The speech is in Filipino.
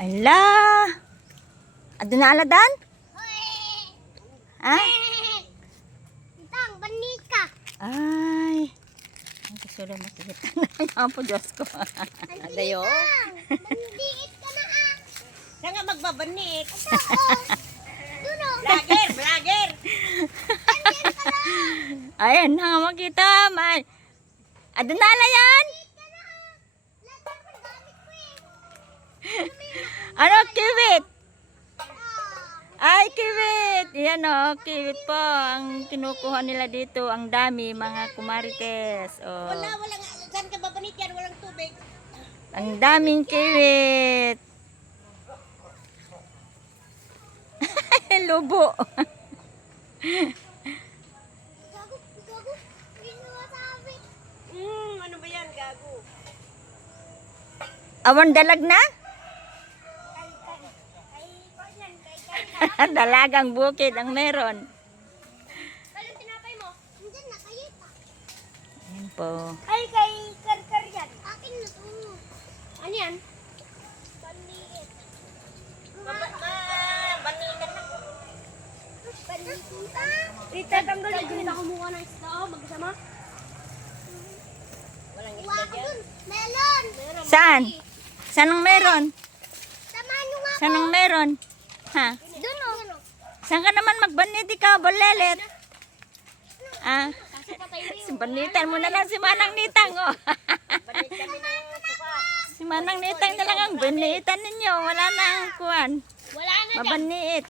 Ala. Ado na aladan? Ha? Itang, banika. Ay. Ang kasulo makikita na po, Diyos ko. Adayo. Bandiit ka na ah. Saan nga magbabanik? Duno. Vlogger! Vlogger! Ayan na makita. Ado na ala yan? Ano, kiwit? Ay, kiwit. Yan o, kiwit po. Ang kinukuha nila dito. Ang dami, mga kumarites. Oh. Walang, saan ka babanik yan? Walang tubig. Ang daming kiwit. Lubo. Gago, gago. Pinuwasabi. Ano ba yan, gago? Awan dalag na? Dalagang bukid ang meron. Kailan tinapay mo? Hindi na, kayo pa. Yan po. Ay, kay Karkar yan. Akin na to. Ano yan? Bandiit. Banikan na. Bandiit ka? Rita, tanggal na din ako mukha ng isda. Magsama. Walang Uwa isda ko dyan. dun. Melon. Saan? Saan ang meron? Samahan nyo nga Saan ang meron? Ha? Doon o. Saan ka naman magbanit ikaw, bolelet? Ah, Kaso patay na yun. banitan mo na lang si Manang Nitang, oh. Banik kami ng suka. Si Manang Nitang na lang ang banitan ninyo. Wala na ang kuwan. Wala na. Mabaniit.